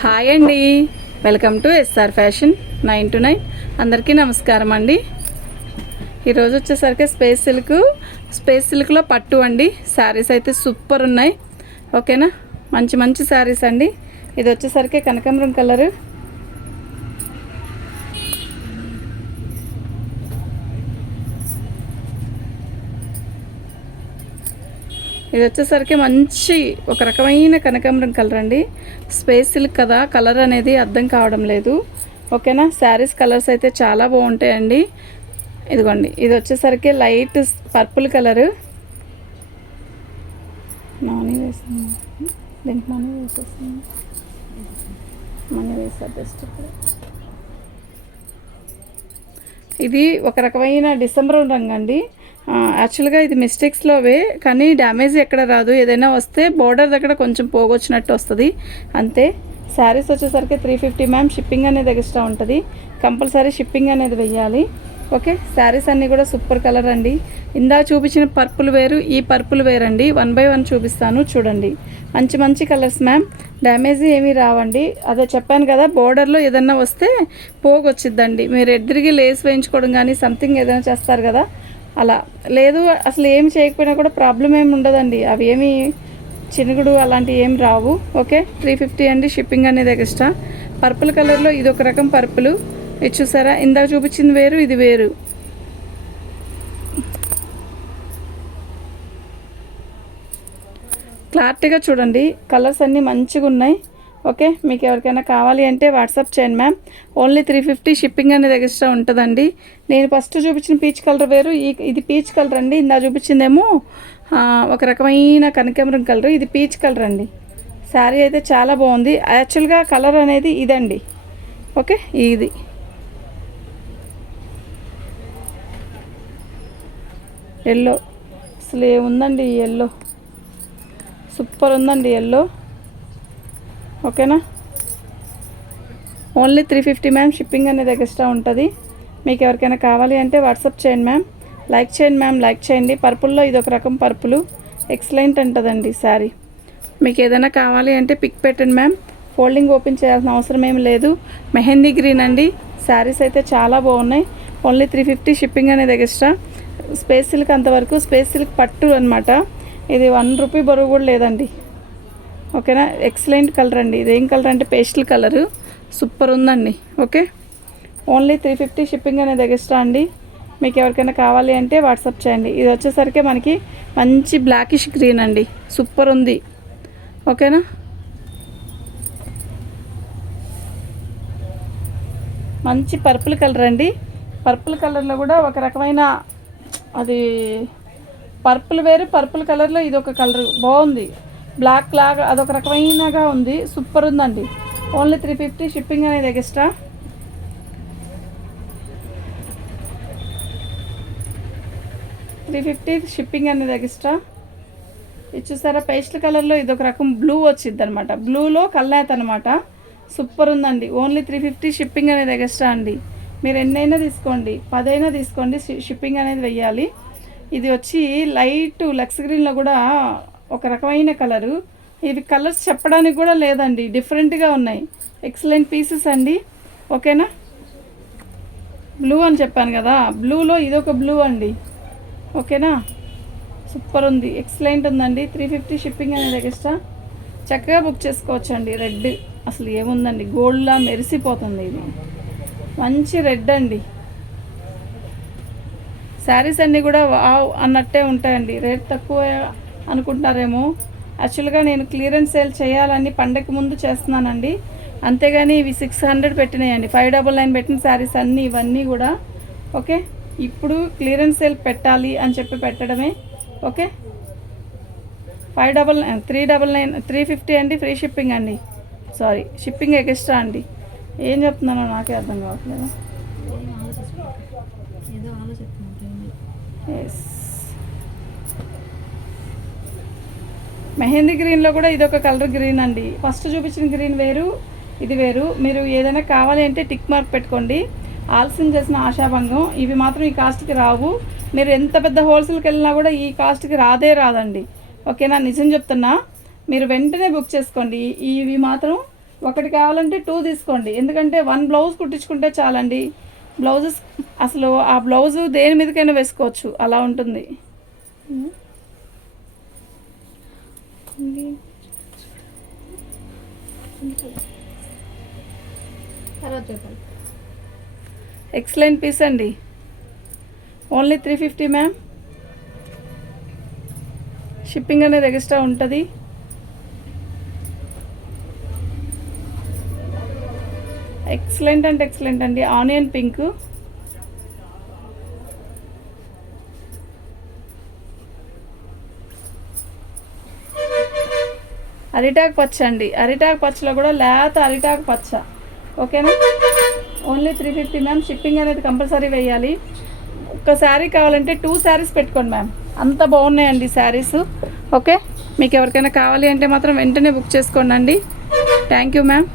Hi అండి. Welcome to SR fashion nine to nine. అందరికీ నమస్కారం అండి. ఈరోజు వచ్చేసరికి స్పేస్ సిల్క్. స్పేస్ సిల్క్లో పట్టు అండి. శారీస్ అయితే సూపర్ ఉన్నాయి. ఓకేనా? మంచి మంచి శారీస్ అండి. ఇది వచ్చేసరికి కనకాంబరం కలరు. ఇది వచ్చేసరికి మంచి ఒక రకమైన కనకాంబరం కలర్ అండి. స్పేస్ సిల్క్ కదా కలర్ అనేది అర్థం కావడం లేదు. ఓకేనా? శారీస్ కలర్స్ అయితే చాలా బాగుంటాయండి. ఇదిగోండి ఇది వచ్చేసరికి లైట్ పర్పుల్ కలరు. మనీ వేసింది. దీనికి మనీ వేసేస్తుంది మనీ వేసా బెస్ట్ ఇది ఒక రకమైన డిసెంబర్ రంగు అండి. యాక్చువల్గా ఇది మిస్టేక్స్లోవే కానీ డ్యామేజ్ ఎక్కడ రాదు. ఏదైనా వస్తే బోర్డర్ దగ్గర కొంచెం పోగొచ్చినట్టు వస్తుంది. అంతే. శారీస్ వచ్చేసరికి త్రీ ఫిఫ్టీ మ్యామ్ షిప్పింగ్ అనేది ఎక్స్ట్రా ఉంటుంది. కంపల్సరీ షిప్పింగ్ అనేది వెయ్యాలి. ఓకే శారీస్ అన్నీ కూడా సూపర్ కలర్ అండి. ఇందా చూపించిన పర్పుల్ వేరు ఈ పర్పుల్ వేరండి. వన్ బై వన్ చూపిస్తాను చూడండి. మంచి మంచి కలర్స్ మ్యామ్ డ్యామేజ్ ఏమీ రావండి. అదే చెప్పాను కదా బోర్డర్లో ఏదన్నా వస్తే పోగొచ్చిద్దండి. మీరు ఎద్దరికి లేస్ వేయించుకోవడం కానీ సంథింగ్ ఏదైనా చేస్తారు కదా అలా లేదు అసలు ఏం చేయకపోయినా కూడా ప్రాబ్లం ఏమి ఉండదండి. అవి ఏమి చినుగుడు అలాంటివి ఏం రావు. ఓకే? త్రీ ఫిఫ్టీ అండి షిప్పింగ్ అనేది ఎక్స్ట్రా పర్పుల్ కలర్లో ఇది ఒక రకం పర్పులు. ఇది చూసారా? ఇందాక చూపించింది వేరు ఇది వేరు. క్లారిటీగా చూడండి. కలర్స్ అన్నీ మంచిగా ఉన్నాయి ఓకే మీకు ఎవరికైనా కావాలి అంటే వాట్సాప్ చేయండి ma'am. Only three fifty shipping అనేది ఎక్స్ట్రా ఉంటుందండి. నేను ఫస్ట్ చూపించిన పీచ్ కలర్ వేరు ఈ ఇది పీచ్ కలర్ అండి. ఇందా చూపించిందేమో ఒక రకమైన కనకాంబరం కలర్ ఇది పీచ్ కలర్ అండి. శారీ అయితే చాలా బాగుంది. యాక్చువల్గా కలర్ అనేది ఇదండి. ఓకే ఇది. ఎల్లో అసలు ఏముందండి ఈ ఎల్లో సూపర్ ఉందండి ఎల్లో ఓకేనా? Only three fifty ma'am shipping అనేది ఎక్స్ట్రా ఉంటుంది. మీకు ఎవరికైనా కావాలి అంటే వాట్సాప్ చేయండి మ్యామ్ లైక్ చేయండి మ్యామ్ లైక్ చేయండి. పర్పుల్లో ఇది ఒక రకం పర్పులు ఎక్సలెంట్ ఉంటుందండి శారీ మీకు ఏదైనా కావాలి అంటే పిక్ పెట్టండి మ్యామ్ ఫోల్డింగ్ ఓపెన్ చేయాల్సిన అవసరం ఏమి లేదు. మెహందీ గ్రీన్ అండి. శారీస్ అయితే చాలా బాగున్నాయి. ఓన్లీ త్రీ ఫిఫ్టీ షిప్పింగ్ అనేది ఎక్స్ట్రా స్పేస్ సిల్క్ అంతవరకు స్పేస్ సిల్క్ పట్టు అనమాట ఇది వన్ రూపీ బరువు కూడా లేదండి. ఓకేనా? ఎక్సలెంట్ కలర్ అండి. ఇదేం కలర్ అంటే పేస్టల్ కలరు సూపర్ ఉందండి. Okay? Only three fifty shipping అనేది ఎక్స్ట్రా అండి. మీకు ఎవరికైనా కావాలి అంటే వాట్సాప్ చేయండి. ఇది వచ్చేసరికి మనకి మంచి బ్లాకిష్ గ్రీన్ అండి. సూపర్ ఉంది. ఓకేనా? మంచి పర్పుల్ కలర్ అండి. పర్పుల్ కలర్లో కూడా ఒక రకమైన అది పర్పుల్ వేరు పర్పుల్ కలర్లో ఇది ఒక కలర్ బాగుంది. బ్లాక్ లాగా అదొక రకమైనగా ఉంది. సూపర్ ఉందండి. ఓన్లీ త్రీ ఫిఫ్టీ షిప్పింగ్ అనేది ఎక్స్ట్రా త్రీ ఫిఫ్టీ షిప్పింగ్ అనేది ఎక్స్ట్రా ఇది చూసారా? పేస్టల్ కలర్లో ఇది ఒక రకం బ్లూ వచ్చింది అనమాట బ్లూలో కల్లాత్ అనమాట సూపర్ ఉందండి. ఓన్లీ త్రీ ఫిఫ్టీ షిప్పింగ్ అనేది ఎక్స్ట్రా అండి. మీరు ఎన్నైనా తీసుకోండి. పదైనా తీసుకోండి. షి- షిప్పింగ్ అనేది వెయ్యాలి. ఇది వచ్చి లైట్ లక్స్ గ్రీన్లో కూడా ఒక రకమైన కలరు. ఇది కలర్స్ చెప్పడానికి కూడా లేదండి డిఫరెంట్గా ఉన్నాయి. ఎక్సలెంట్ పీసెస్ అండి. ఓకేనా? బ్లూ అని చెప్పాను కదా బ్లూలో ఇదొక బ్లూ అండి. ఓకేనా? సూపర్ ఉంది ఎక్సలెంట్ ఉందండి. త్రీ ఫిఫ్టీ షిప్పింగ్ అనేది ఎక్స్ట్రా చక్కగా బుక్ చేసుకోవచ్చండి రెడ్ అసలు ఏముందండి గోల్డ్లా మెరిసిపోతుంది ఇది. మంచి రెడ్ అండి. శారీస్ అన్నీ కూడా వావ్ అన్నట్టే ఉంటాయండి రేట్ తక్కువ అనుకుంటున్నారేమో. యాక్చువల్గా నేను క్లియరెన్స్ సేల్ చేయాలని పండగ ముందు చేస్తున్నానండి. అంతేగాని ఇవి సిక్స్ హండ్రెడ్ పెట్టినాయండి. ఫైవ్ డబల్ నైన్ పెట్టిన శారీస్ అన్నీ ఇవన్నీ కూడా. ఓకే? ఇప్పుడు క్లియరెన్స్ సేల్ పెట్టాలి అని చెప్పి పెట్టడమే. Okay? Five double nine three double nine three fifty అండి ఫ్రీ షిప్పింగ్ అండి. సారీ షిప్పింగ్ ఎక్స్ట్రా అండి. ఏం చెప్తున్నానో నాకే అర్థం కావట్లేదు. ఎస్ మెహందీ గ్రీన్లో కూడా ఇది ఒక కలర్ గ్రీన్ అండి. ఫస్ట్ చూపించిన గ్రీన్ వేరు ఇది వేరు. మీరు ఏదైనా కావాలి అంటే టిక్ మార్క్ పెట్టుకోండి. ఆలస్యం చేసిన ఆశాభంగం ఇవి మాత్రం ఈ కాస్ట్కి రావు. మీరు ఎంత పెద్ద హోల్సేల్కి వెళ్ళినా కూడా ఈ కాస్ట్కి రాదే రాదండి. ఓకేనా? నిజం చెప్తున్నా. మీరు వెంటనే బుక్ చేసుకోండి. ఇవి మాత్రం ఒకటి కావాలంటే టూ తీసుకోండి. ఎందుకంటే వన్ బ్లౌజ్ కుట్టించుకుంటే చాలండి. బ్లౌజెస్ అసలు ఆ బ్లౌజు దేని మీదకైనా వేసుకోవచ్చు. అలా ఉంటుంది. Hmm. ఎక్సలెంట్ పీస్ అండి. Only three fifty ma'am shipping అనేది ఎక్స్ట్రా ఉంటుంది. ఎక్సలెంట్ అంటే ఎక్సలెంట్ అండి. ఆనియన్ పింక్ అరిటాకు పచ్చ అండి. అరిటాకు పచ్చలో కూడా లేత అరిటాకు పచ్చ. ఓకేనా? Only three fifty ma'am shipping అనేది కంపల్సరీ వేయాలి. ఒక శారీ కావాలంటే టూ శారీస్ పెట్టుకోండి మ్యామ్ అంత బాగున్నాయండి శారీస్. ఓకే? మీకు ఎవరికైనా కావాలి అంటే మాత్రం వెంటనే బుక్ చేసుకోండి అండి. Thank you ma'am